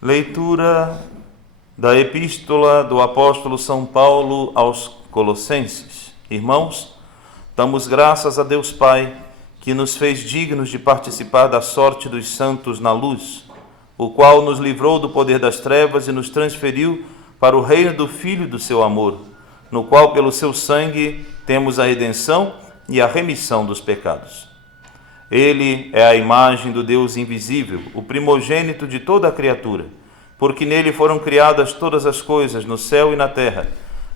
Leitura da Epístola do Apóstolo São Paulo aos Colossenses. Irmãos, damos graças a Deus Pai, que nos fez dignos de participar da sorte dos santos na luz, o qual nos livrou do poder das trevas e nos transferiu para o reino do Filho do seu amor, no qual, pelo seu sangue, temos a redenção e a remissão dos pecados. Ele é a imagem do Deus invisível, o primogênito de toda a criatura, porque nele foram criadas todas as coisas, no céu e na terra,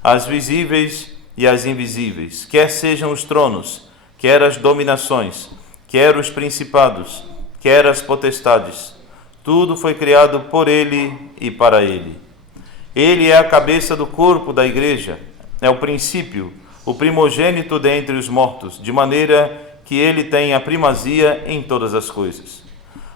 as visíveis e as invisíveis, quer sejam os tronos, quer as dominações, quer os principados, quer as potestades. Tudo foi criado por ele e para ele. Ele é a cabeça do corpo da igreja, é o princípio, o primogênito dentre os mortos, de maneira que ele tem a primazia em todas as coisas.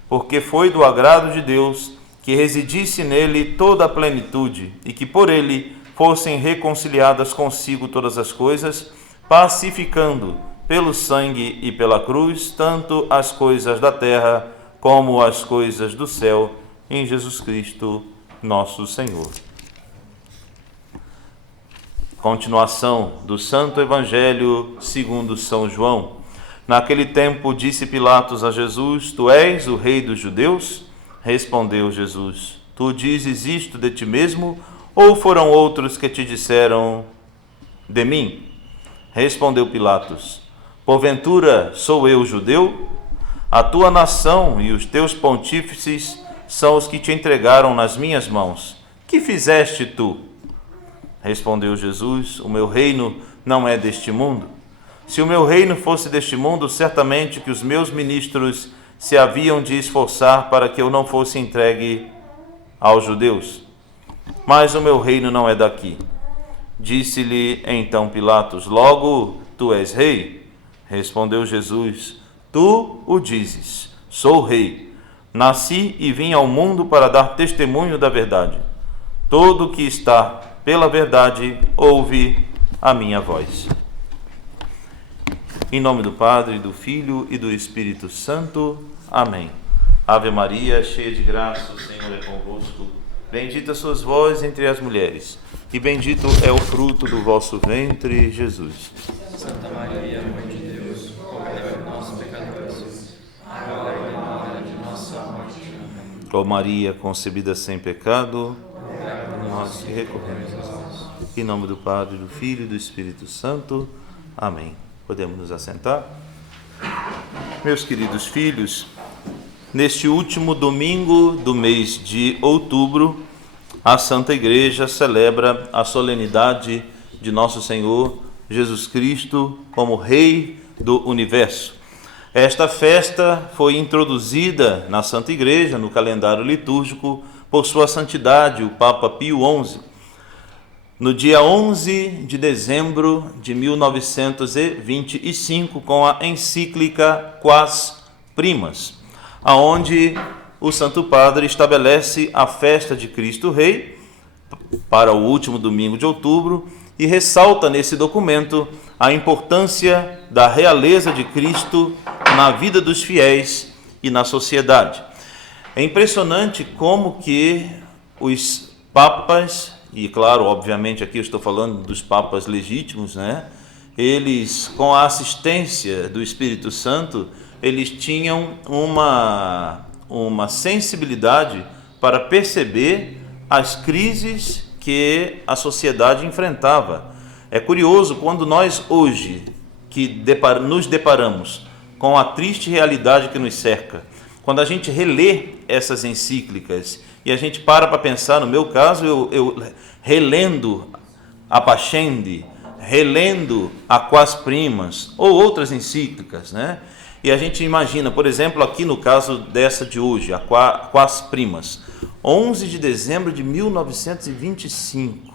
Porque foi do agrado de Deus que residisse nele toda a plenitude e que por ele fossem reconciliadas consigo todas as coisas, pacificando pelo sangue e pela cruz tanto as coisas da terra como as coisas do céu, em Jesus Cristo, nosso Senhor. Continuação do Santo Evangelho segundo São João. Naquele tempo disse Pilatos a Jesus: Tu és o rei dos judeus? Respondeu Jesus: Tu dizes isto de ti mesmo, ou foram outros que te disseram de mim? Respondeu Pilatos: Porventura sou eu judeu? A tua nação e os teus pontífices são os que te entregaram nas minhas mãos. Que fizeste tu? Respondeu Jesus: O meu reino não é deste mundo. Se o meu reino fosse deste mundo, certamente que os meus ministros se haviam de esforçar para que eu não fosse entregue aos judeus. Mas o meu reino não é daqui. Disse-lhe então Pilatos: Logo, tu és rei? Respondeu Jesus: Tu o dizes, sou rei. Nasci e vim ao mundo para dar testemunho da verdade. Todo o que está pela verdade ouve a minha voz. Em nome do Padre, do Filho e do Espírito Santo. Amém. Ave Maria, cheia de graça, o Senhor é convosco. Bendita sois vós entre as mulheres, e bendito é o fruto do vosso ventre, Jesus. Santa Maria, Mãe de Deus, rogai por nós, pecadores, agora e na hora de nossa morte. Amém. Ó Maria, concebida sem pecado, rogai por nós que recorremos a vós. Em nome do Padre, do Filho e do Espírito Santo. Amém. Podemos nos assentar? Meus queridos filhos, neste último domingo do mês de outubro, a Santa Igreja celebra a solenidade de Nosso Senhor Jesus Cristo como Rei do Universo. Esta festa foi introduzida na Santa Igreja, no calendário litúrgico, por Sua Santidade, o Papa Pio XI, no dia 11 de dezembro de 1925, com a encíclica Quas Primas, aonde o Santo Padre estabelece a festa de Cristo Rei para o último domingo de outubro e ressalta nesse documento a importância da realeza de Cristo na vida dos fiéis e na sociedade. É impressionante como que os papas, e claro, obviamente aqui eu estou falando dos papas legítimos, né? Eles, com a assistência do Espírito Santo, eles tinham uma sensibilidade para perceber as crises que a sociedade enfrentava. É curioso quando nós hoje nos deparamos com a triste realidade que nos cerca, quando a gente relê essas encíclicas e a gente para pensar, no meu caso, eu relendo a Pascendi, relendo a Quas Primas ou outras encíclicas, né? E a gente imagina, por exemplo, aqui no caso dessa de hoje, a Quas Primas, 11 de dezembro de 1925.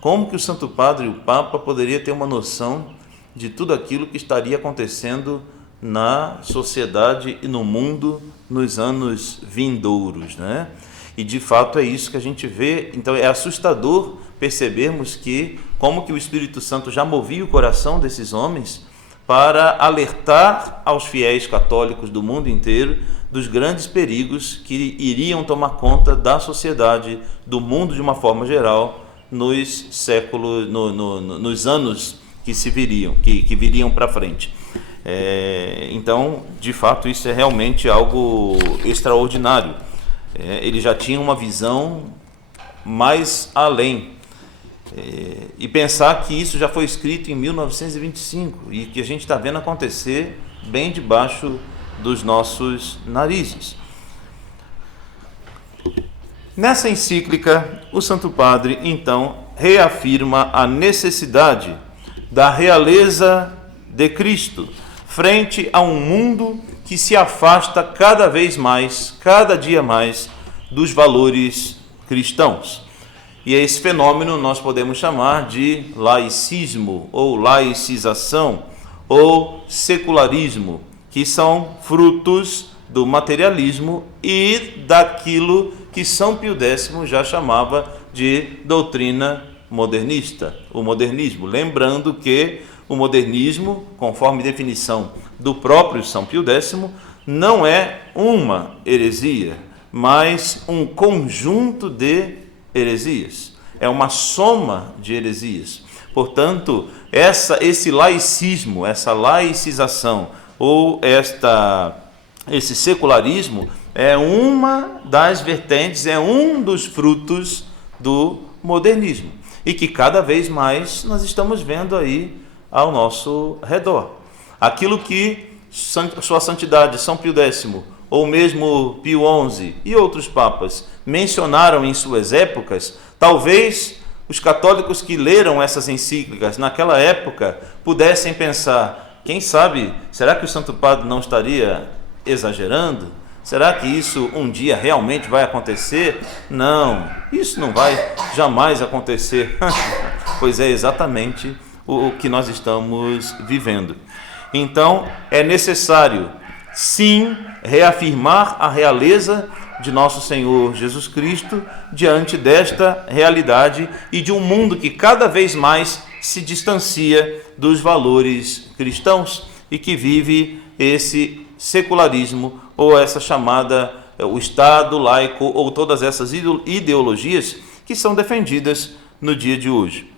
Como que o Santo Padre, o Papa, poderia ter uma noção de tudo aquilo que estaria acontecendo na sociedade e no mundo nos anos vindouros, né? E de fato é isso que a gente vê. Então é assustador percebermos que como que o Espírito Santo já movia o coração desses homens para alertar aos fiéis católicos do mundo inteiro dos grandes perigos que iriam tomar conta da sociedade, do mundo de uma forma geral, nos séculos, nos anos que viriam para frente. Então, de fato, isso é realmente algo extraordinário. Ele já tinha uma visão mais além. E pensar que isso já foi escrito em 1925 e que a gente está vendo acontecer bem debaixo dos nossos narizes. Nessa encíclica, o Santo Padre, então, reafirma a necessidade da realeza de Cristo frente a um mundo que se afasta cada vez mais, cada dia mais, dos valores cristãos. E esse fenômeno nós podemos chamar de laicismo, ou laicização, ou secularismo, que são frutos do materialismo e daquilo que São Pio X já chamava de doutrina modernista, o modernismo. Lembrando que o modernismo, conforme definição do próprio São Pio X, não é uma heresia, mas um conjunto de heresias. É uma soma de heresias. Portanto, esse laicismo, essa laicização ou esse secularismo é uma das vertentes, é um dos frutos do modernismo e que cada vez mais nós estamos vendo aí ao nosso redor. Aquilo que Sua Santidade São Pio X ou mesmo Pio XI e outros papas mencionaram em suas épocas, talvez os católicos que leram essas encíclicas naquela época pudessem pensar, quem sabe, será que o Santo Padre não estaria exagerando? Será que isso um dia realmente vai acontecer? Não, isso não vai jamais acontecer. Pois é exatamente o que nós estamos vivendo. Então, é necessário, sim, reafirmar a realeza de nosso Senhor Jesus Cristo diante desta realidade e de um mundo que cada vez mais se distancia dos valores cristãos e que vive esse secularismo ou essa chamada, o Estado laico ou todas essas ideologias que são defendidas no dia de hoje.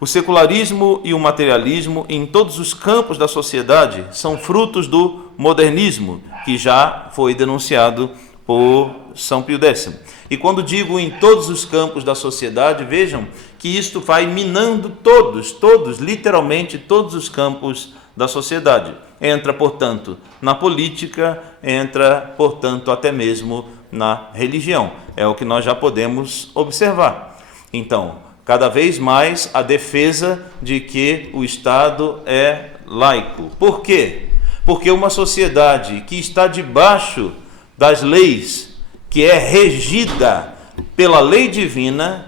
O secularismo e o materialismo em todos os campos da sociedade são frutos do modernismo, que já foi denunciado por São Pio X. E quando digo em todos os campos da sociedade, vejam que isto vai minando todos, literalmente todos os campos da sociedade. Entra, portanto, na política, entra, portanto, até mesmo na religião. É o que nós já podemos observar. Então, cada vez mais a defesa de que o Estado é laico. Por quê? Porque uma sociedade que está debaixo das leis, que é regida pela lei divina,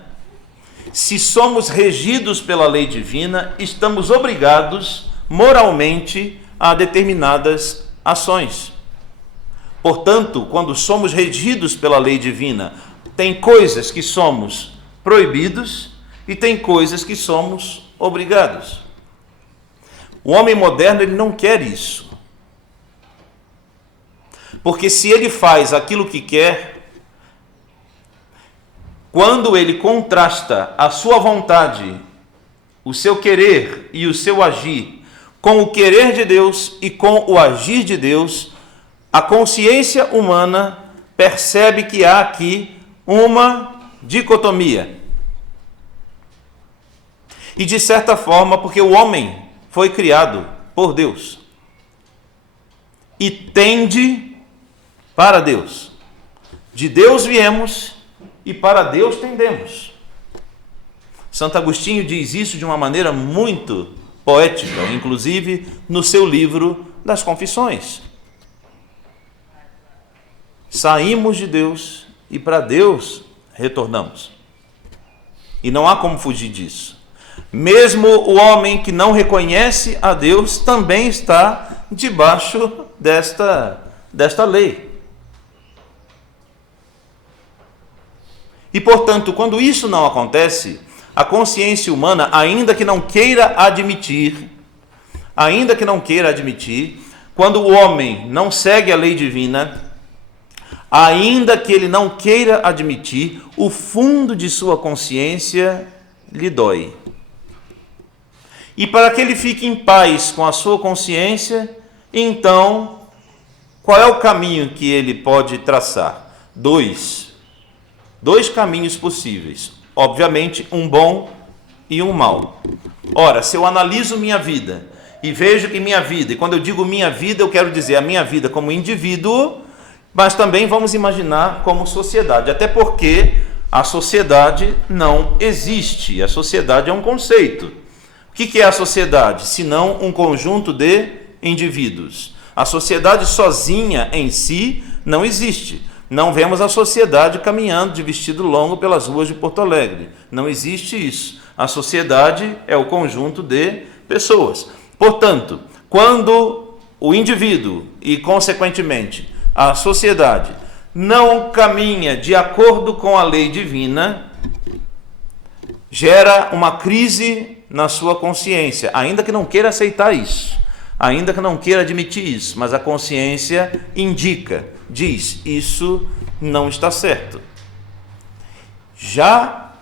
se somos regidos pela lei divina, estamos obrigados moralmente a determinadas ações. Portanto, quando somos regidos pela lei divina, tem coisas que somos proibidos e tem coisas que somos obrigados. O homem moderno, ele não quer isso. Porque se ele faz aquilo que quer, quando ele contrasta a sua vontade, o seu querer e o seu agir com o querer de Deus e com o agir de Deus, a consciência humana percebe que há aqui uma dicotomia. E de certa forma, porque o homem foi criado por Deus e tende para Deus. De Deus viemos e para Deus tendemos. Santo Agostinho diz isso de uma maneira muito poética, inclusive no seu livro das Confissões. Saímos de Deus e para Deus retornamos. E não há como fugir disso. Mesmo o homem que não reconhece a Deus também está debaixo desta lei. E, portanto, quando isso não acontece, a consciência humana, ainda que não queira admitir, ainda que não queira admitir, quando o homem não segue a lei divina, ainda que ele não queira admitir, o fundo de sua consciência lhe dói. E para que ele fique em paz com a sua consciência, então, qual é o caminho que ele pode traçar? Dois caminhos possíveis. Obviamente, um bom e um mau. Ora, se eu analiso minha vida e vejo que minha vida, e quando eu digo minha vida, eu quero dizer a minha vida como indivíduo, mas também vamos imaginar como sociedade, até porque a sociedade não existe, a sociedade é um conceito. O que é a sociedade? Senão um conjunto de indivíduos. A sociedade sozinha em si não existe. Não vemos a sociedade caminhando de vestido longo pelas ruas de Porto Alegre. Não existe isso. A sociedade é o conjunto de pessoas. Portanto, quando o indivíduo e, consequentemente, a sociedade não caminha de acordo com a lei divina, gera uma crise na sua consciência, ainda que não queira aceitar isso, ainda que não queira admitir isso, mas a consciência indica, diz, isso não está certo. Já,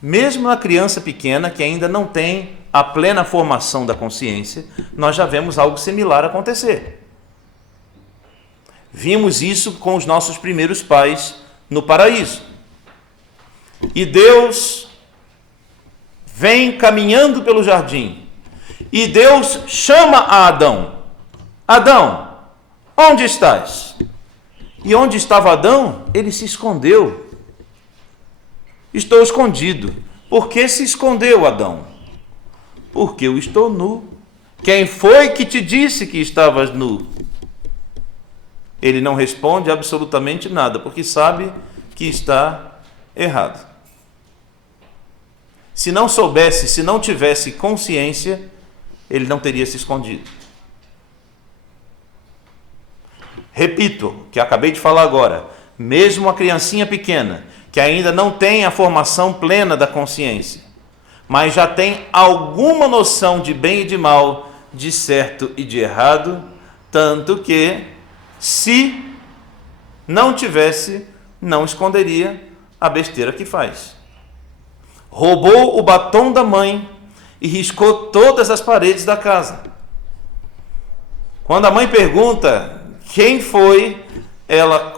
mesmo na criança pequena, que ainda não tem a plena formação da consciência, nós já vemos algo similar acontecer. Vimos isso com os nossos primeiros pais no paraíso. E Deus vem caminhando pelo jardim. E Deus chama a Adão. Adão, onde estás? E onde estava Adão? Ele se escondeu. Estou escondido. Por que se escondeu, Adão? Porque eu estou nu. Quem foi que te disse que estavas nu? Ele não responde absolutamente nada, porque sabe que está errado. Se não soubesse, se não tivesse consciência, ele não teria se escondido. Repito, o que acabei de falar agora, mesmo a criancinha pequena, que ainda não tem a formação plena da consciência, mas já tem alguma noção de bem e de mal, de certo e de errado, tanto que, se não tivesse, não esconderia a besteira que faz. Roubou o batom da mãe e riscou todas as paredes da casa. Quando a mãe pergunta quem foi, ela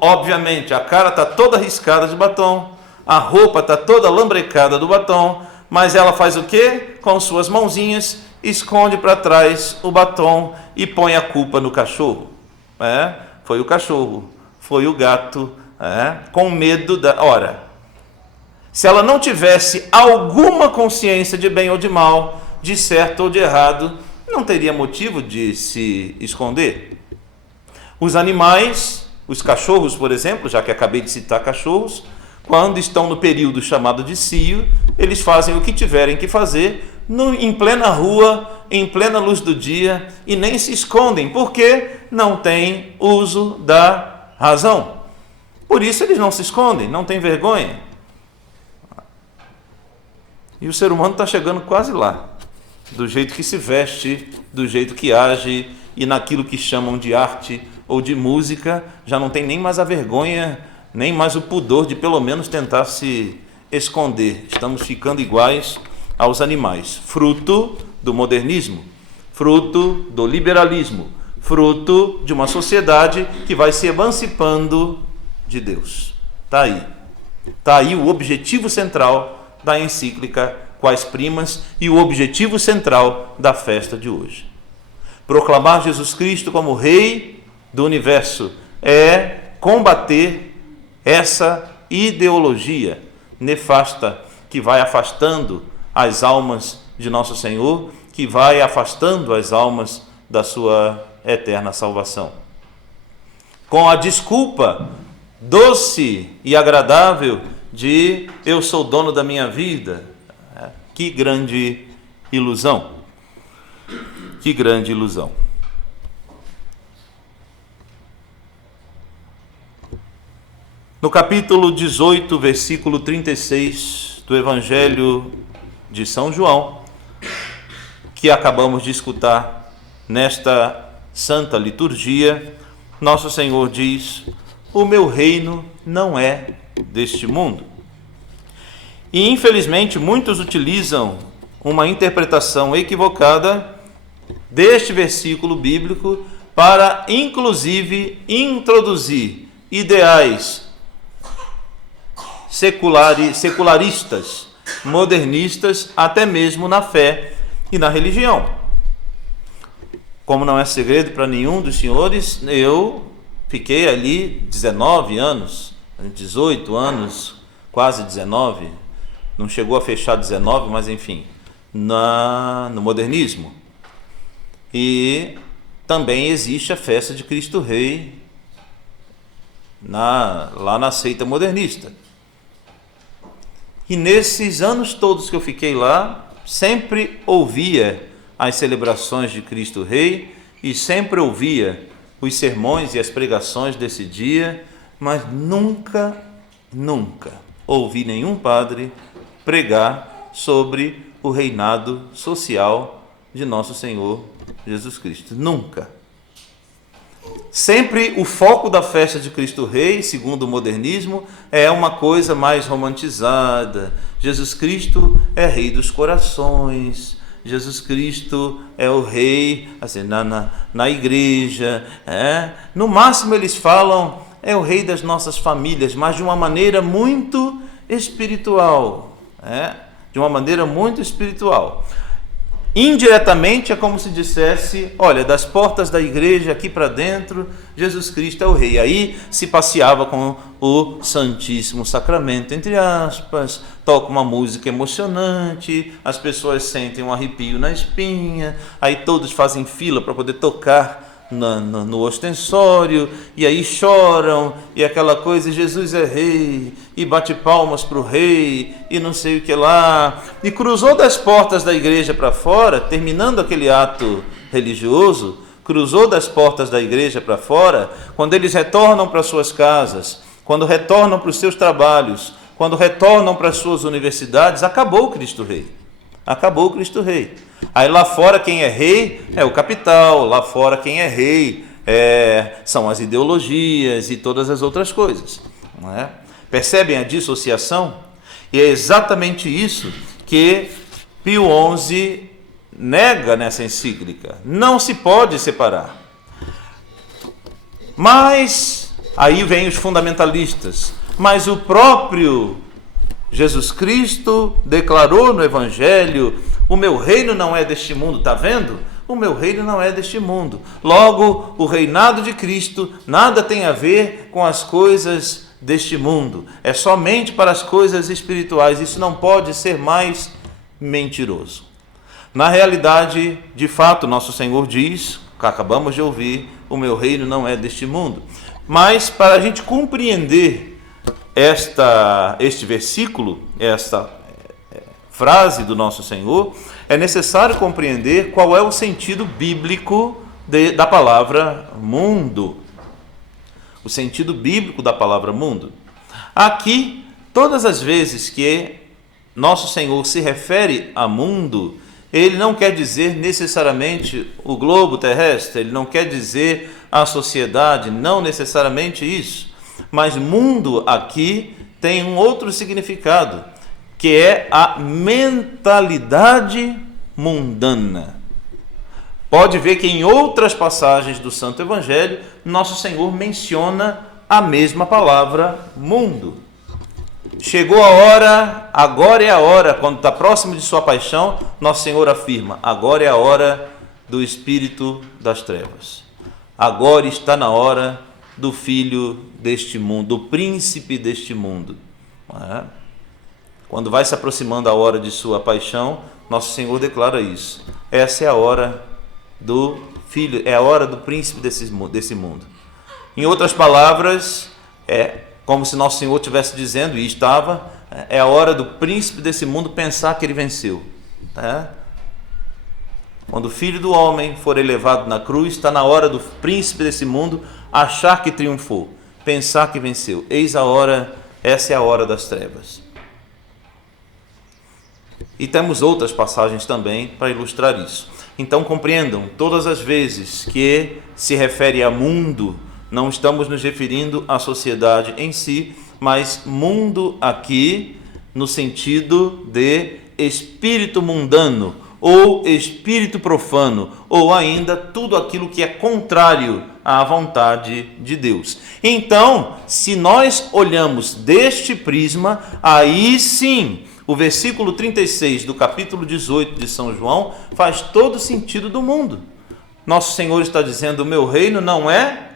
obviamente, a cara está toda riscada de batom, a roupa está toda lambrecada do batom, mas ela faz o quê? Com suas mãozinhas, esconde para trás o batom e põe a culpa no cachorro. Foi o cachorro, foi o gato, com medo da... Ora, se ela não tivesse alguma consciência de bem ou de mal, de certo ou de errado, não teria motivo de se esconder. Os animais, os cachorros, por exemplo, já que acabei de citar cachorros, quando estão no período chamado de cio, eles fazem o que tiverem que fazer em plena rua, em plena luz do dia, e nem se escondem, porque não têm uso da razão. Por isso eles não se escondem, não têm vergonha. E o ser humano está chegando quase lá, do jeito que se veste, do jeito que age, e naquilo que chamam de arte ou de música, já não tem nem mais a vergonha, nem mais o pudor de pelo menos tentar se esconder. Estamos ficando iguais aos animais, fruto do modernismo, fruto do liberalismo, fruto de uma sociedade que vai se emancipando de Deus. Está aí o objetivo central da encíclica Quais Primas e o objetivo central da festa de hoje. Proclamar Jesus Cristo como Rei do Universo é combater essa ideologia nefasta que vai afastando as almas de nosso Senhor, que vai afastando as almas da sua eterna salvação. Com a desculpa doce e agradável de eu sou dono da minha vida. Que grande ilusão. Que grande ilusão. No capítulo 18, versículo 36 do Evangelho de São João, que acabamos de escutar nesta Santa Liturgia, nosso Senhor diz: o meu reino não é deste mundo. E infelizmente muitos utilizam uma interpretação equivocada deste versículo bíblico para inclusive introduzir ideais secularistas, modernistas, até mesmo na fé e na religião. Como não é segredo para nenhum dos senhores, eu fiquei ali 19 anos, 18 anos, quase 19, não chegou a fechar 19, mas enfim, no modernismo. E também existe a festa de Cristo Rei lá na seita modernista. E nesses anos todos que eu fiquei lá, sempre ouvia as celebrações de Cristo Rei e sempre ouvia os sermões e as pregações desse dia, mas nunca ouvi nenhum padre pregar sobre o reinado social de nosso Senhor Jesus Cristo. Nunca. Sempre o foco da festa de Cristo Rei, segundo o modernismo, é uma coisa mais romantizada. Jesus Cristo é Rei dos corações, Jesus Cristo é o Rei assim, na igreja. No máximo eles falam, é o Rei das nossas famílias, mas de uma maneira muito espiritual. De uma maneira muito espiritual. Indiretamente é como se dissesse, olha, das portas da igreja aqui para dentro, Jesus Cristo é o Rei. Aí se passeava com o Santíssimo Sacramento, entre aspas, toca uma música emocionante, as pessoas sentem um arrepio na espinha, aí todos fazem fila para poder tocar no ostensório, e aí choram, e aquela coisa, Jesus é Rei, e bate palmas para o Rei, e não sei o que lá, e cruzou das portas da igreja para fora, terminando aquele ato religioso, cruzou das portas da igreja para fora, quando eles retornam para suas casas, quando retornam para os seus trabalhos, quando retornam para as suas universidades, acabou o Cristo Rei. Acabou o Cristo Rei. Aí lá fora quem é rei é o capital, lá fora quem é rei são as ideologias e todas as outras coisas. Não é? Percebem a dissociação? E é exatamente isso que Pio XI nega nessa encíclica. Não se pode separar. Mas, aí vem os fundamentalistas, mas o próprio Jesus Cristo declarou no Evangelho: o meu reino não é deste mundo, está vendo? O meu reino não é deste mundo. Logo, o reinado de Cristo nada tem a ver com as coisas deste mundo. É somente para as coisas espirituais. Isso não pode ser mais mentiroso. Na realidade, de fato, nosso Senhor diz, que acabamos de ouvir, o meu reino não é deste mundo. Mas para a gente compreender este versículo, esta frase do nosso Senhor, é necessário compreender qual é o sentido bíblico da palavra mundo. O sentido bíblico da palavra mundo. Aqui, todas as vezes que nosso Senhor se refere a mundo, ele não quer dizer necessariamente o globo terrestre, ele não quer dizer a sociedade, não necessariamente isso. Mas mundo aqui tem um outro significado, que é a mentalidade mundana. Pode ver que em outras passagens do Santo Evangelho, nosso Senhor menciona a mesma palavra mundo. Chegou a hora, agora é a hora, quando está próximo de sua paixão, nosso Senhor afirma, agora é a hora do espírito das trevas. Agora está na hora do filho deste mundo, do príncipe deste mundo. Quando vai se aproximando a hora de sua paixão, nosso Senhor declara isso. Essa é a hora do filho, é a hora do príncipe desse mundo. Em outras palavras, é como se nosso Senhor estivesse dizendo, e estava, é a hora do príncipe desse mundo pensar que ele venceu. Quando o Filho do Homem for elevado na cruz, está na hora do príncipe desse mundo achar que triunfou, pensar que venceu. Eis a hora, essa é a hora das trevas. E temos outras passagens também para ilustrar isso. Então compreendam, todas as vezes que se refere a mundo, não estamos nos referindo à sociedade em si, mas mundo aqui no sentido de espírito mundano, ou espírito profano, ou ainda tudo aquilo que é contrário à vontade de Deus. Então, se nós olhamos deste prisma, aí sim, o versículo 36 do capítulo 18 de São João faz todo sentido do mundo. Nosso Senhor está dizendo: o meu reino não é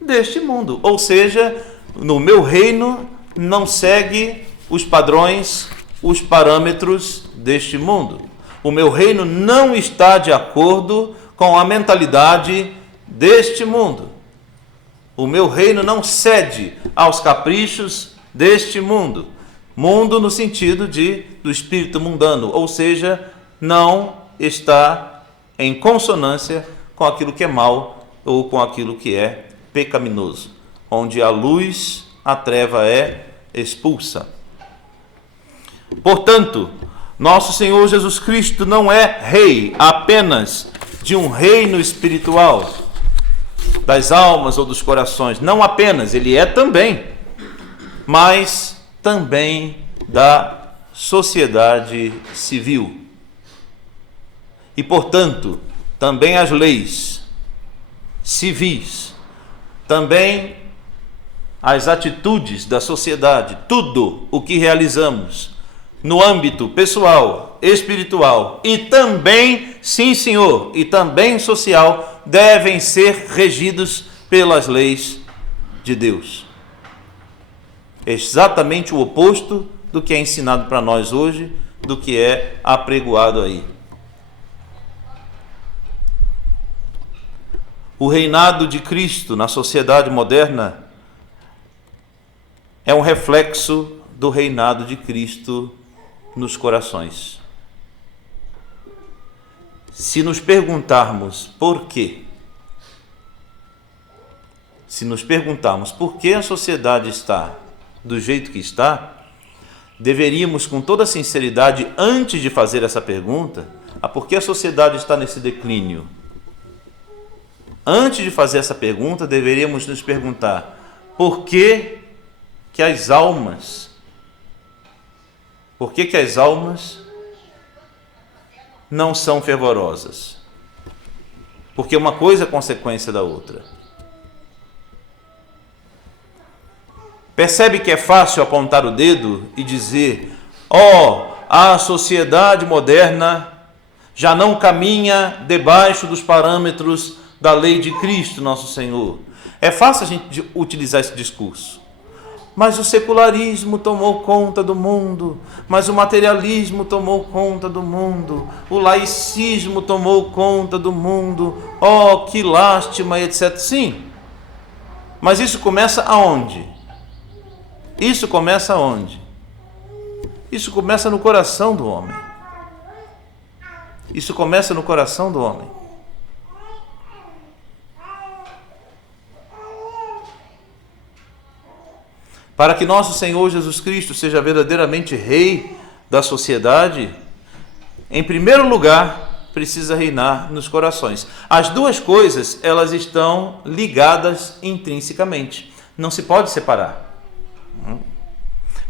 deste mundo, ou seja, no meu reino não segue os padrões, os parâmetros deste mundo. O meu reino não está de acordo com a mentalidade deste mundo. O meu reino não cede aos caprichos deste mundo. Mundo no sentido do espírito mundano, ou seja, não está em consonância com aquilo que é mal ou com aquilo que é pecaminoso. Onde a luz, a treva é expulsa. Portanto, nosso Senhor Jesus Cristo não é rei apenas de um reino espiritual, das almas ou dos corações. Não apenas, ele é também, mas também da sociedade civil. E, portanto, também as leis civis, também as atitudes da sociedade, tudo o que realizamos no âmbito pessoal, espiritual e também, sim senhor, e também social, devem ser regidos pelas leis de Deus. Exatamente o oposto do que é ensinado para nós hoje, do que é apregoado aí. O reinado de Cristo na sociedade moderna é um reflexo do reinado de Cristo nos corações. Se nos perguntarmos por quê, por que a sociedade está do jeito que está, deveríamos, com toda sinceridade, antes de fazer essa pergunta, por que a sociedade está nesse declínio? Antes de fazer essa pergunta, deveríamos nos perguntar: por que as almas não são fervorosas? Porque uma coisa é consequência da outra. Percebe que é fácil apontar o dedo e dizer: a sociedade moderna já não caminha debaixo dos parâmetros da lei de Cristo, nosso Senhor. É fácil a gente utilizar esse discurso. Mas o secularismo tomou conta do mundo, mas o materialismo tomou conta do mundo, o laicismo tomou conta do mundo, que lástima, etc. Sim, mas isso começa aonde? Isso começa no coração do homem. Isso começa no coração do homem. Para que nosso Senhor Jesus Cristo seja verdadeiramente rei da sociedade, em primeiro lugar, precisa reinar nos corações. As duas coisas, elas estão ligadas intrinsecamente. Não se pode separar.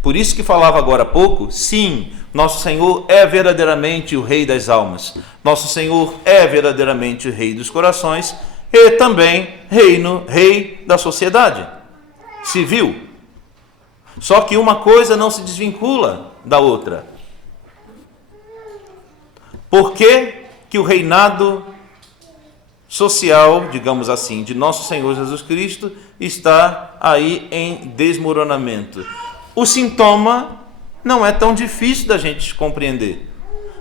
Por isso que falava agora há pouco, sim, nosso Senhor é verdadeiramente o rei das almas. Nosso Senhor é verdadeiramente o rei dos corações e também rei da sociedade civil. Só que uma coisa não se desvincula da outra. Por que o reinado social, digamos assim, de nosso Senhor Jesus Cristo está aí em desmoronamento? O sintoma não é tão difícil da gente compreender.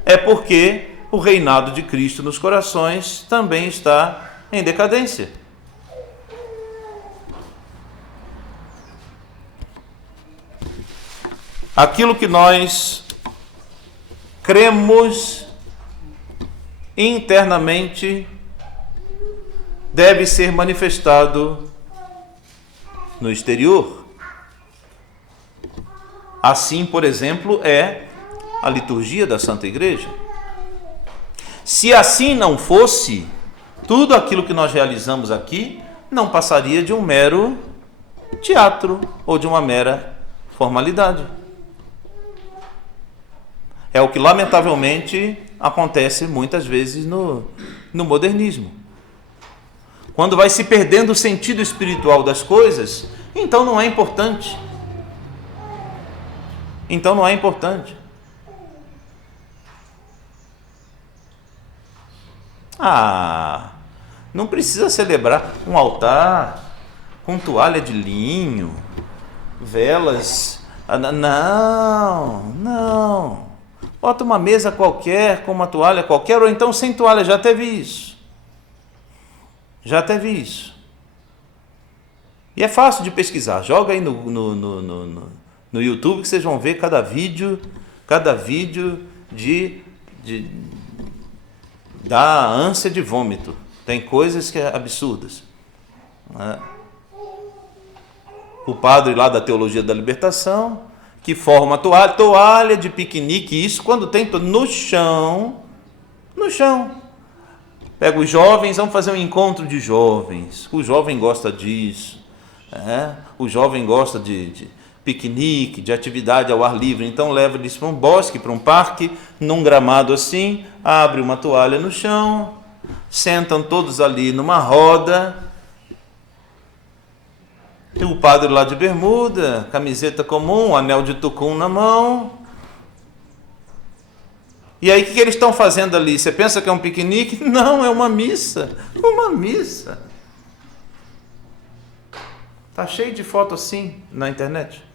É porque o reinado de Cristo nos corações também está em decadência. Aquilo que nós cremos internamente deve ser manifestado no exterior. Assim, por exemplo, é a liturgia da Santa Igreja. Se assim não fosse, tudo aquilo que nós realizamos aqui não passaria de um mero teatro ou de uma mera formalidade. É o que lamentavelmente acontece muitas vezes no modernismo. Quando vai se perdendo o sentido espiritual das coisas, então não é importante. Então não é importante. Não precisa celebrar um altar com toalha de linho, velas. Não. Bota uma mesa qualquer, com uma toalha qualquer, ou então sem toalha. Já até vi isso. E é fácil de pesquisar. Joga aí no YouTube que vocês vão ver cada vídeo da ânsia de vômito. Tem coisas que é absurdas. O padre lá da Teologia da Libertação, que forma toalha de piquenique, isso quando tem no chão. Pega os jovens, vamos fazer um encontro de jovens. O jovem gosta disso. O jovem gosta de piquenique, de atividade ao ar livre. Então leva eles para um bosque, para um parque, num gramado assim, abre uma toalha no chão, sentam todos ali numa roda. E o padre lá de bermuda, camiseta comum, anel de tucum na mão. E aí o que eles estão fazendo ali? Você pensa que é um piquenique? Não, é uma missa. Está cheio de foto assim na internet.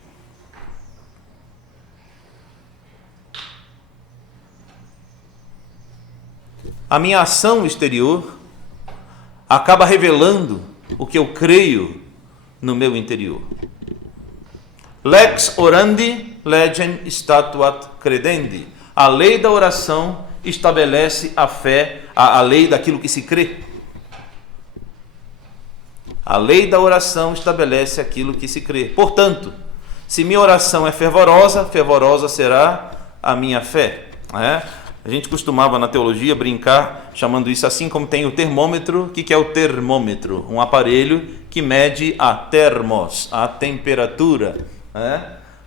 A minha ação exterior acaba revelando o que eu creio no meu interior. Lex orandi, legem statuat credendi. A lei da oração estabelece a fé, a lei daquilo que se crê. A lei da oração estabelece aquilo que se crê. Portanto, se minha oração é fervorosa, fervorosa será a minha fé. A gente costumava na teologia brincar chamando isso assim, como tem o termômetro. O que é o termômetro? Um aparelho que mede a termos, a temperatura.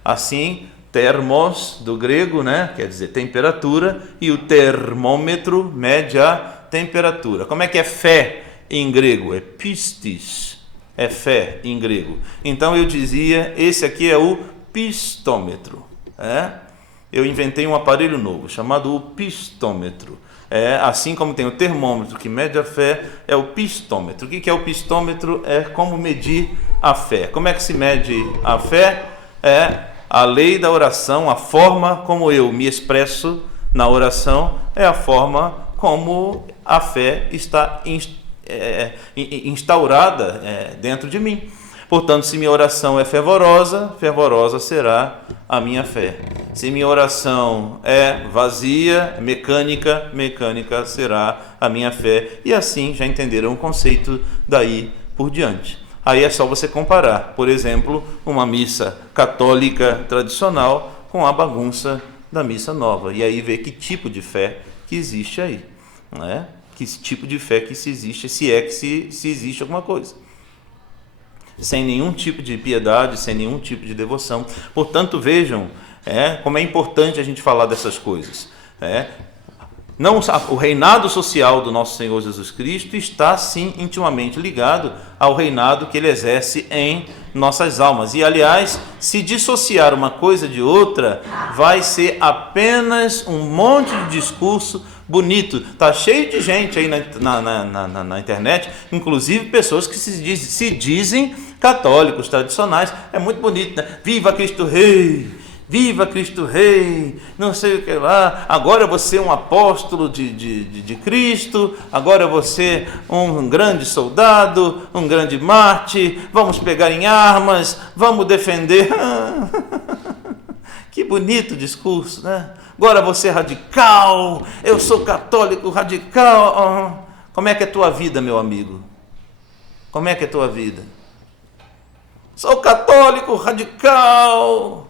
Assim, termos do grego, quer dizer temperatura, e o termômetro mede a temperatura. Como é que é fé em grego? É pistis, é fé em grego. Então eu dizia, esse aqui é o pistômetro. Eu inventei um aparelho novo chamado o pistômetro. Assim como tem o termômetro que mede a fé, é o pistômetro. O que é o pistômetro? É como medir a fé. Como é que se mede a fé? A lei da oração, a forma como eu me expresso na oração, é a forma como a fé está instaurada dentro de mim. Portanto, se minha oração é fervorosa, fervorosa será a minha fé. Se minha oração é vazia, mecânica, mecânica será a minha fé. E assim já entenderam o conceito daí por diante. Aí é só você comparar, por exemplo, uma missa católica tradicional com a bagunça da missa nova. E aí ver que tipo de fé que existe aí. Que tipo de fé que se existe, se existe alguma coisa. Sem nenhum tipo de piedade, sem nenhum tipo de devoção. Portanto, vejam como é importante a gente falar dessas coisas. Não, o reinado social do nosso Senhor Jesus Cristo está, sim, intimamente ligado ao reinado que Ele exerce em nossas almas. E, aliás, se dissociar uma coisa de outra, vai ser apenas um monte de discurso bonito. Está cheio de gente aí na internet, inclusive pessoas que se dizem católicos tradicionais. É muito bonito, Viva Cristo Rei! Viva Cristo Rei, não sei o que lá, agora você é um apóstolo de Cristo, agora você um grande soldado, um grande mártir, vamos pegar em armas, vamos defender. Que bonito discurso, Agora você é radical, eu sou católico radical. Como é que é a tua vida, meu amigo? Como é que é a tua vida? Sou católico radical.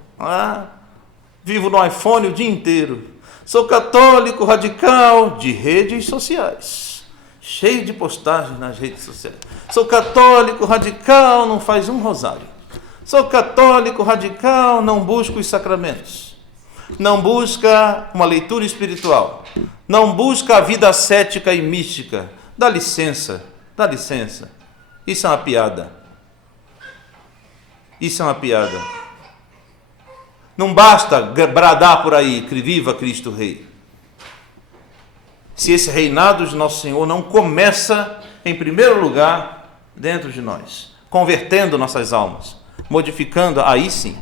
Vivo no iPhone o dia inteiro. Sou católico radical de redes sociais. Cheio de postagens nas redes sociais. Sou católico radical, não faz um rosário. Sou católico radical, não busca os sacramentos. Não busca uma leitura espiritual. Não busca a vida ascética e mística. Dá licença, dá licença. Isso é uma piada. Isso é uma piada. Não basta bradar por aí, viva Cristo Rei. Se esse reinado de nosso Senhor não começa, em primeiro lugar, dentro de nós, convertendo nossas almas, modificando, aí sim.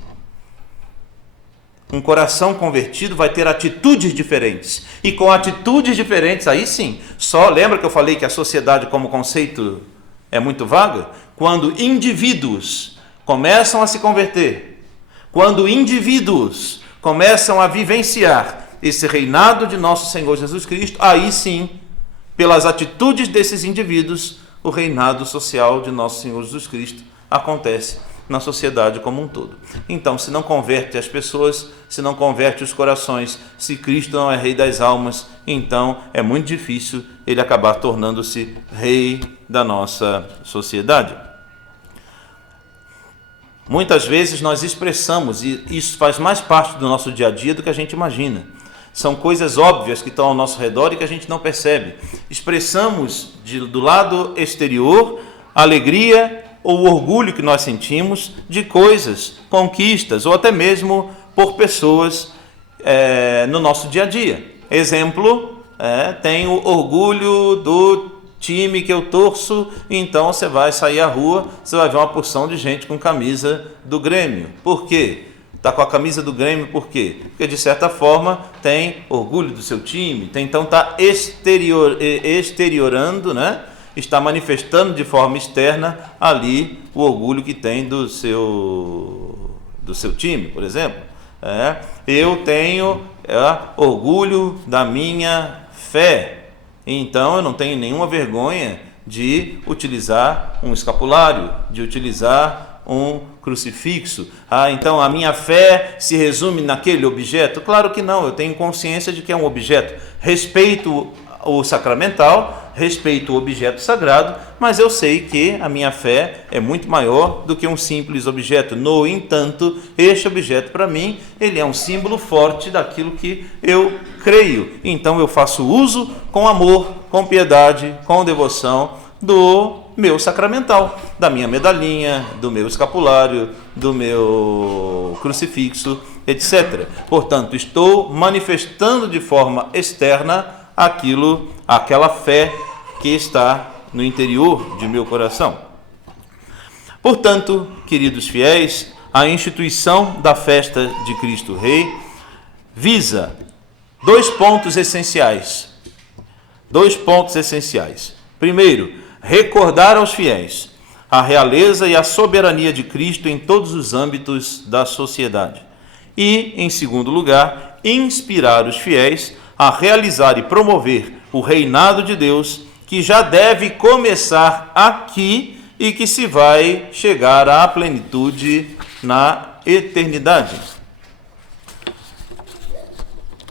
Um coração convertido vai ter atitudes diferentes. E com atitudes diferentes, aí sim. Só lembra que eu falei que a sociedade como conceito é muito vaga? Quando indivíduos começam a se converter, quando indivíduos começam a vivenciar esse reinado de nosso Senhor Jesus Cristo, aí sim, pelas atitudes desses indivíduos, o reinado social de nosso Senhor Jesus Cristo acontece na sociedade como um todo. Então, se não converte as pessoas, se não converte os corações, se Cristo não é rei das almas, então é muito difícil ele acabar tornando-se rei da nossa sociedade. Muitas vezes nós expressamos, e isso faz mais parte do nosso dia a dia do que a gente imagina. São coisas óbvias que estão ao nosso redor e que a gente não percebe. Expressamos do lado exterior a alegria ou o orgulho que nós sentimos de coisas, conquistas, ou até mesmo por pessoas no nosso dia a dia. Exemplo, tenho orgulho do time que eu torço, então você vai sair à rua, você vai ver uma porção de gente com camisa do Grêmio. Por quê? Está com a camisa do Grêmio por quê? Porque de certa forma tem orgulho do seu time, então está exteriorando, né? Está manifestando de forma externa ali o orgulho que tem do seu time, por exemplo. Eu tenho orgulho da minha fé, então eu não tenho nenhuma vergonha de utilizar um escapulário, de utilizar um crucifixo. Então a minha fé se resume naquele objeto? Claro que não, eu tenho consciência de que é um objeto. Respeito o sacramental, respeito o objeto sagrado, mas eu sei que a minha fé é muito maior do que um simples objeto. No entanto, este objeto para mim, ele é um símbolo forte daquilo que eu creio. Então eu faço uso com amor, com piedade, com devoção do meu sacramental, da minha medalhinha, do meu escapulário, do meu crucifixo, etc. Portanto, estou manifestando de forma externa aquela fé que está no interior de meu coração. Portanto, queridos fiéis, a instituição da festa de Cristo Rei visa dois pontos essenciais. Primeiro, recordar aos fiéis a realeza e a soberania de Cristo em todos os âmbitos da sociedade. E, em segundo lugar, inspirar os fiéis a realizar e promover o reinado de Deus, que já deve começar aqui e que se vai chegar à plenitude na eternidade.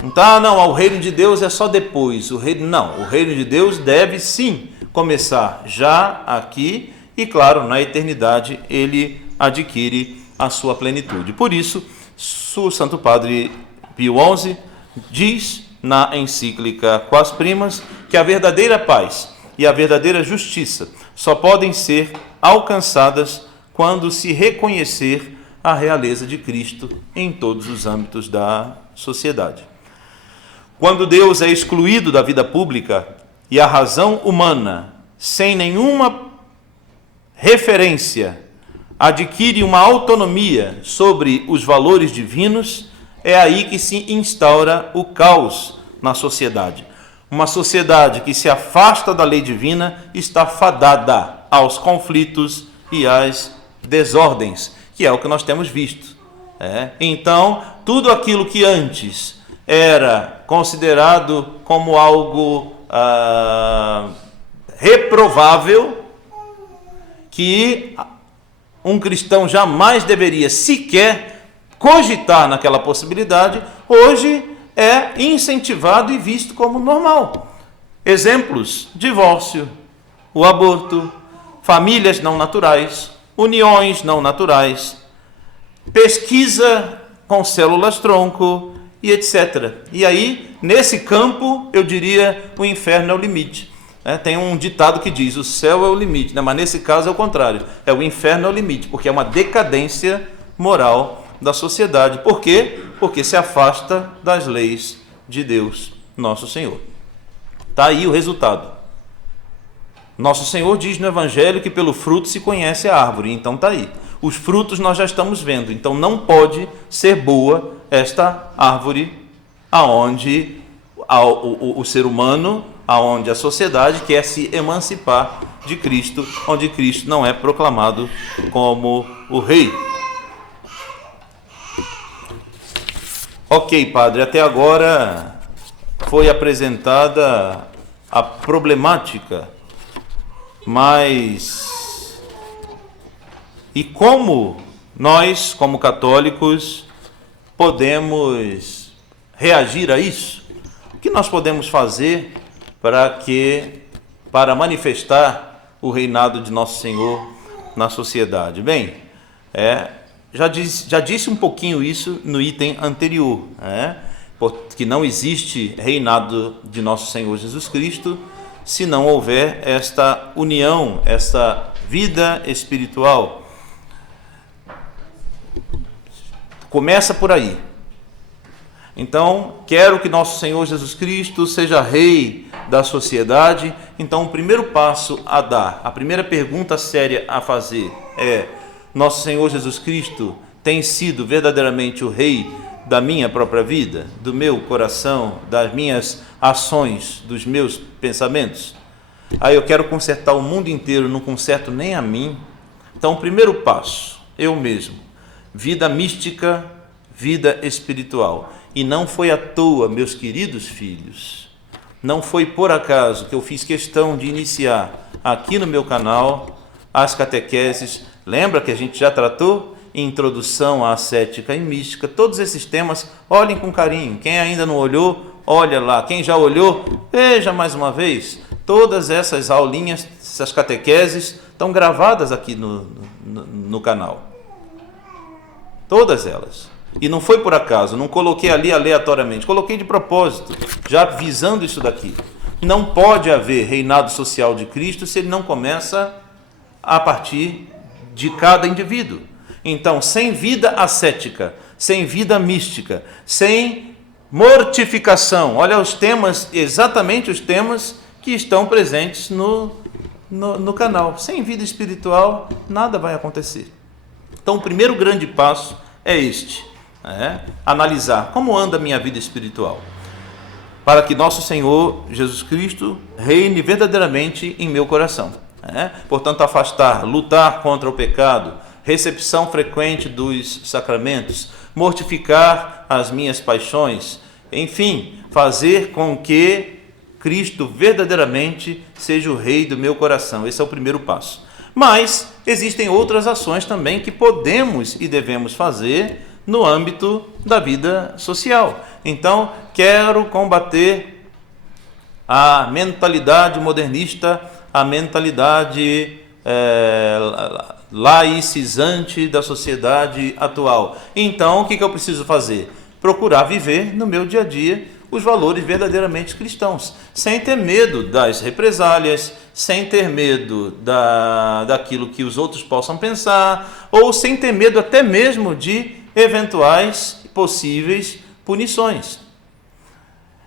Então, não, o reino de Deus é só depois. O reino de Deus deve sim começar já aqui e, claro, na eternidade ele adquire a sua plenitude. Por isso, o Santo Padre Pio XI diz na encíclica Quas Primas que a verdadeira paz e a verdadeira justiça só podem ser alcançadas quando se reconhecer a realeza de Cristo em todos os âmbitos da sociedade. Quando Deus é excluído da vida pública e a razão humana, sem nenhuma referência, adquire uma autonomia sobre os valores divinos, é aí que se instaura o caos na sociedade. Uma sociedade que se afasta da lei divina está fadada aos conflitos e às desordens, que é o que nós temos visto. Então, tudo aquilo que antes era considerado como algo reprovável, que um cristão jamais deveria sequer cogitar naquela possibilidade, hoje é incentivado e visto como normal. Exemplos: divórcio, o aborto, famílias não naturais, uniões não naturais, pesquisa com células-tronco e etc. E aí, nesse campo, eu diria, o inferno é o limite. Tem um ditado que diz, o céu é o limite, mas nesse caso é o contrário, o inferno é o limite, porque é uma decadência moral da sociedade. Por quê? Porque se afasta das leis de Deus, nosso Senhor. Está aí o resultado. Nosso Senhor diz no Evangelho que pelo fruto se conhece a árvore, então está aí. Os frutos nós já estamos vendo, então não pode ser boa esta árvore aonde o ser humano, aonde a sociedade quer se emancipar de Cristo, onde Cristo não é proclamado como o Rei. Ok, padre, até agora foi apresentada a problemática, mas e como nós, como católicos, podemos reagir a isso? O que nós podemos fazer para manifestar o reinado de Nosso Senhor na sociedade? Bem, já disse um pouquinho isso no item anterior, porque não existe reinado de Nosso Senhor Jesus Cristo se não houver esta união, esta vida espiritual. Começa por aí. Então, quero que Nosso Senhor Jesus Cristo seja Rei da sociedade. Então, o primeiro passo a dar, a primeira pergunta séria a fazer é: Nosso Senhor Jesus Cristo tem sido verdadeiramente o Rei da minha própria vida, do meu coração, das minhas ações, dos meus pensamentos? Aí eu quero consertar o mundo inteiro, não conserto nem a mim. Então, o primeiro passo, eu mesmo, vida mística, vida espiritual. E não foi à toa, meus queridos filhos, não foi por acaso que eu fiz questão de iniciar aqui no meu canal as catequeses. Lembra que a gente já tratou? Introdução à ascética e mística, todos esses temas, olhem com carinho. Quem ainda não olhou, olha lá. Quem já olhou, veja mais uma vez. Todas essas aulinhas, essas catequeses, estão gravadas aqui no canal. Todas elas. E não foi por acaso, não coloquei ali aleatoriamente, coloquei de propósito, já visando isso daqui. Não pode haver reinado social de Cristo se ele não começa a partir de cada indivíduo. Então, sem vida ascética, sem vida mística, sem mortificação, olha os temas, exatamente os temas que estão presentes no canal. Sem vida espiritual, nada vai acontecer. Então, o primeiro grande passo é este. Analisar como anda a minha vida espiritual, para que Nosso Senhor Jesus Cristo reine verdadeiramente em meu coração. Portanto, afastar, lutar contra o pecado, recepção frequente dos sacramentos, mortificar as minhas paixões, enfim, fazer com que Cristo verdadeiramente seja o Rei do meu coração. Esse é o primeiro passo. Mas existem outras ações também que podemos e devemos fazer no âmbito da vida social. Então, quero combater a mentalidade modernista, a mentalidade laicizante da sociedade atual. Então, o que eu preciso fazer? Procurar viver no meu dia a dia os valores verdadeiramente cristãos, sem ter medo das represálias, sem ter medo daquilo que os outros possam pensar, ou sem ter medo até mesmo de eventuais e possíveis punições.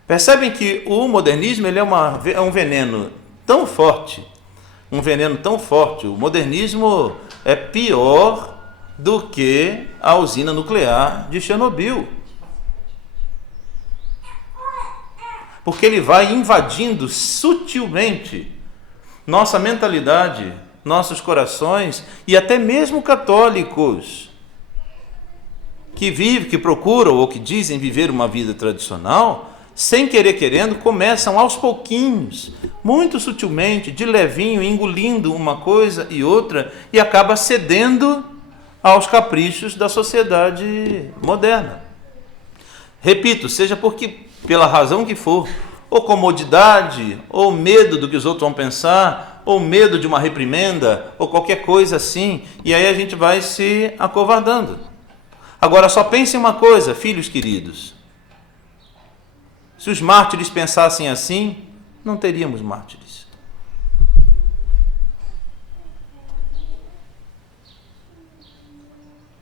Percebem que o modernismo ele é um veneno tão forte, o modernismo é pior do que a usina nuclear de Chernobyl, porque ele vai invadindo sutilmente nossa mentalidade, nossos corações, e até mesmo católicos que procuram ou que dizem viver uma vida tradicional, sem querer querendo, começam aos pouquinhos, muito sutilmente, de levinho, engolindo uma coisa e outra, e acaba cedendo aos caprichos da sociedade moderna. Repito, seja porque pela razão que for, ou comodidade, ou medo do que os outros vão pensar, ou medo de uma reprimenda, ou qualquer coisa assim, e aí a gente vai se acovardando. Agora só pense em uma coisa, filhos queridos. Se os mártires pensassem assim, não teríamos mártires.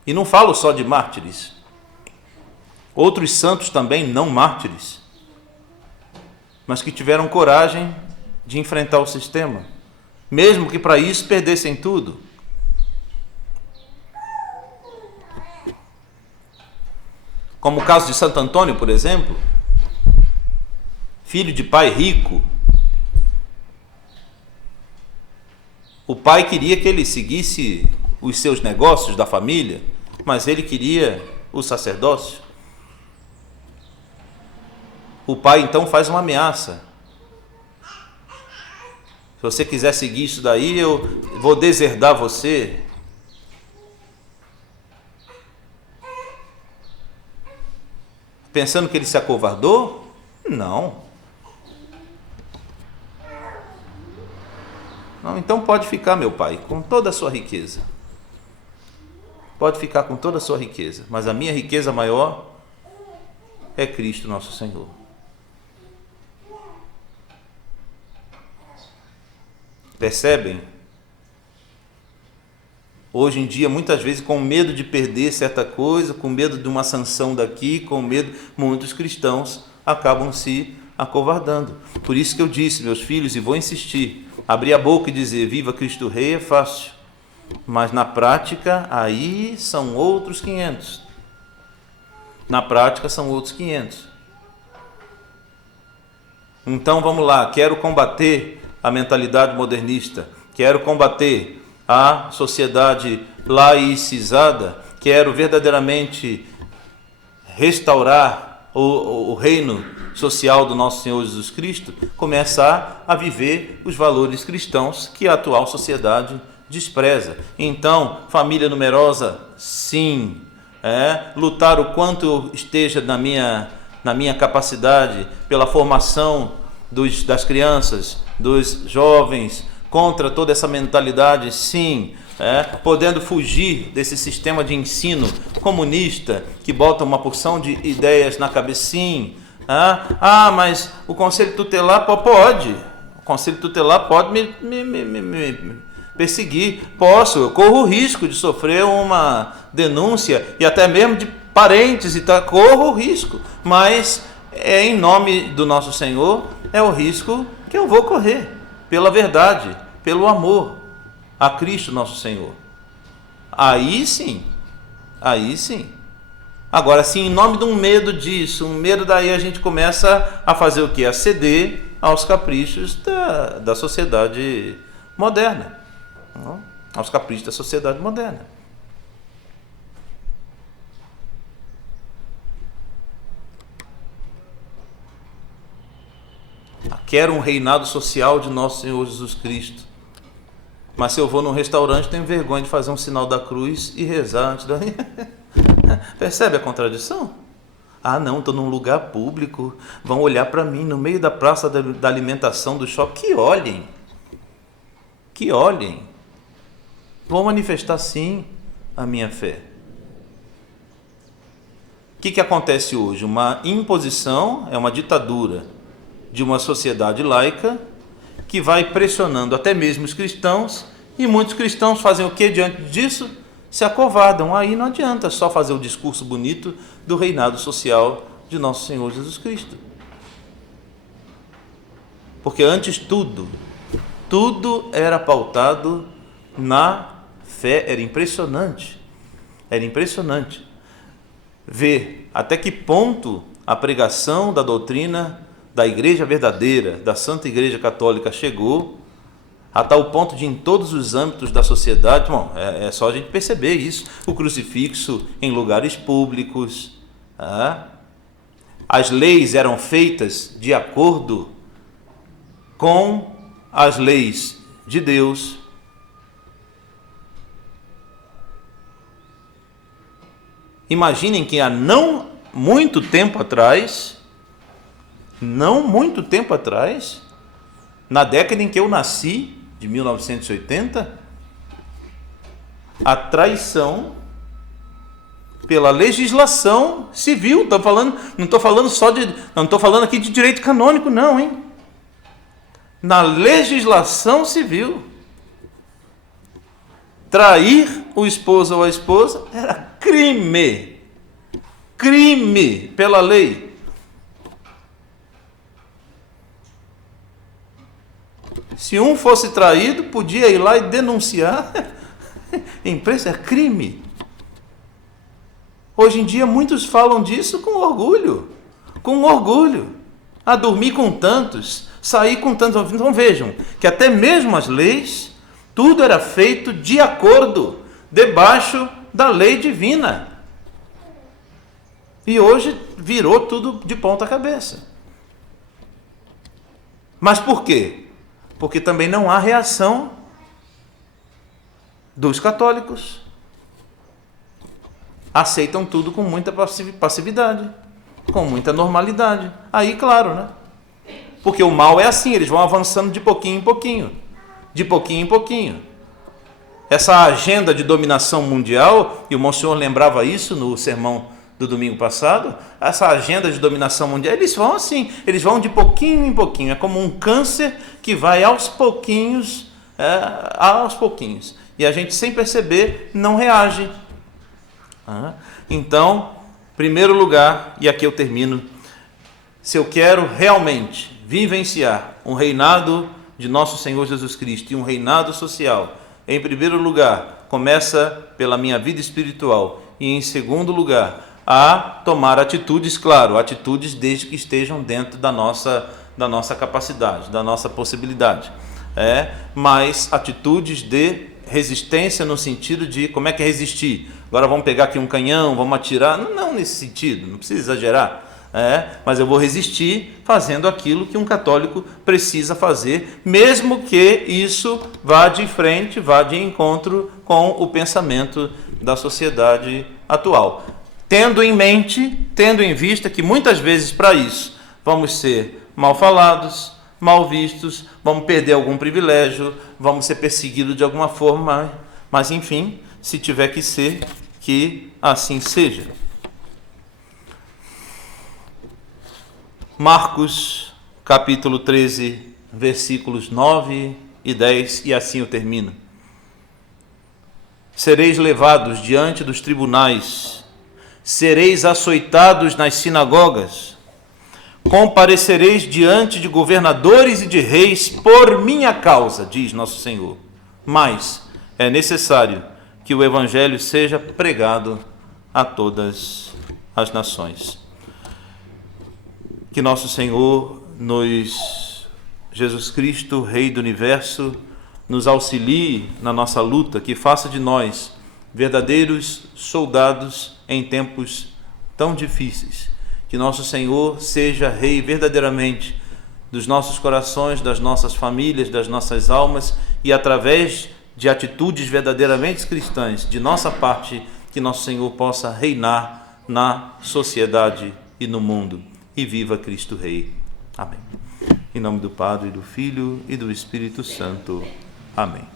E não falo só de mártires. Outros santos também não mártires, mas que tiveram coragem de enfrentar o sistema, mesmo que para isso perdessem tudo. Como o caso de Santo Antônio, por exemplo, filho de pai rico. O pai queria que ele seguisse os seus negócios da família, mas ele queria o sacerdócio. O pai então faz uma ameaça: se você quiser seguir isso daí, eu vou deserdar você. Pensando que ele se acovardou? Não. Não, então pode ficar, meu pai, com toda a sua riqueza. Pode ficar com toda a sua riqueza, mas a minha riqueza maior é Cristo nosso Senhor. Percebem? Hoje em dia, muitas vezes, com medo de perder certa coisa, com medo de uma sanção daqui, com medo, muitos cristãos acabam se acovardando. Por isso que eu disse, meus filhos, e vou insistir, abrir a boca e dizer viva Cristo Rei é fácil, mas na prática, aí são outros 500. Na prática, são outros 500. Então, vamos lá, quero combater a mentalidade modernista, quero combater a sociedade laicizada, quero verdadeiramente restaurar o reino social do nosso Senhor Jesus Cristo, começar a viver os valores cristãos que a atual sociedade despreza. Então, família numerosa, sim, lutar o quanto eu esteja na minha capacidade pela formação das crianças, dos jovens, contra toda essa mentalidade, sim, podendo fugir desse sistema de ensino comunista que bota uma porção de ideias na cabeça, sim. Mas o Conselho Tutelar pode, o Conselho Tutelar pode me perseguir, eu corro o risco de sofrer uma denúncia e até mesmo de parentes, corro o risco, mas em nome do nosso Senhor, é o risco que eu vou correr, pela verdade, pelo amor a Cristo nosso Senhor. Aí sim. Agora, se em nome de um medo disso, um medo daí, a gente começa a fazer o quê? A ceder aos caprichos da sociedade moderna. Aos caprichos da sociedade moderna. Quero um reinado social de nosso Senhor Jesus Cristo. Mas se eu vou num restaurante, tenho vergonha de fazer um sinal da cruz e rezar antes da... Percebe a contradição? Não, estou num lugar público, vão olhar para mim no meio da praça da alimentação do shopping. Que olhem. Vou manifestar sim a minha fé. O que acontece hoje? Uma imposição, uma ditadura de uma sociedade laica que vai pressionando até mesmo os cristãos, e muitos cristãos fazem o que diante disso? Se acovardam. Aí não adianta só fazer o discurso bonito do reinado social de nosso Senhor Jesus Cristo. Porque antes tudo era pautado na fé. Era impressionante ver até que ponto a pregação da doutrina da Igreja verdadeira, da Santa Igreja Católica, chegou a tal ponto de, em todos os âmbitos da sociedade, é só a gente perceber isso, o crucifixo em lugares públicos, as leis eram feitas de acordo com as leis de Deus. Imaginem que a não muito tempo atrás, na década em que eu nasci, de 1980, a traição pela legislação civil. Não estou falando aqui de direito canônico, não, hein? Na legislação civil, trair o esposo ou a esposa era crime pela lei. Se um fosse traído, podia ir lá e denunciar. Imprensa é crime. Hoje em dia muitos falam disso com orgulho. A dormir com tantos, sair com tantos. Então vejam que até mesmo as leis, tudo era feito de acordo, debaixo da lei divina. E hoje virou tudo de ponta cabeça. Mas por quê? Porque também não há reação dos católicos. Aceitam tudo com muita passividade, com muita normalidade. Aí, claro, né? Porque o mal é assim, eles vão avançando de pouquinho em pouquinho. Essa agenda de dominação mundial, e o Monsenhor lembrava isso no sermão do domingo passado, essa agenda de dominação mundial, eles vão assim, eles vão de pouquinho em pouquinho, é como um câncer que vai aos pouquinhos, e a gente, sem perceber, não reage. Então, em primeiro lugar, e aqui eu termino, se eu quero realmente vivenciar um reinado de nosso Senhor Jesus Cristo e um reinado social, em primeiro lugar, começa pela minha vida espiritual, e em segundo lugar, a tomar atitudes, claro, atitudes desde que estejam dentro da nossa capacidade, da nossa possibilidade, mas atitudes de resistência no sentido de como é que é resistir. Agora vamos pegar aqui um canhão, vamos atirar, não nesse sentido, não precisa exagerar, mas eu vou resistir fazendo aquilo que um católico precisa fazer, mesmo que isso vá de frente, vá de encontro com o pensamento da sociedade atual. Tendo em vista que muitas vezes para isso vamos ser mal falados, mal vistos, vamos perder algum privilégio, vamos ser perseguidos de alguma forma, mas enfim, se tiver que ser, que assim seja. Marcos, capítulo 13, versículos 9 e 10, e assim eu termino. Sereis levados diante dos tribunais, sereis açoitados nas sinagogas, comparecereis diante de governadores e de reis por minha causa, diz nosso Senhor. Mas é necessário que o Evangelho seja pregado a todas as nações. Que nosso Senhor, Jesus Cristo, Rei do Universo, nos auxilie na nossa luta, que faça de nós verdadeiros soldados em tempos tão difíceis. Que nosso Senhor seja Rei verdadeiramente dos nossos corações, das nossas famílias, das nossas almas, e através de atitudes verdadeiramente cristãs de nossa parte, que nosso Senhor possa reinar na sociedade e no mundo. E viva Cristo Rei. Amém. Em nome do Padre, do Filho e do Espírito Santo. Amém.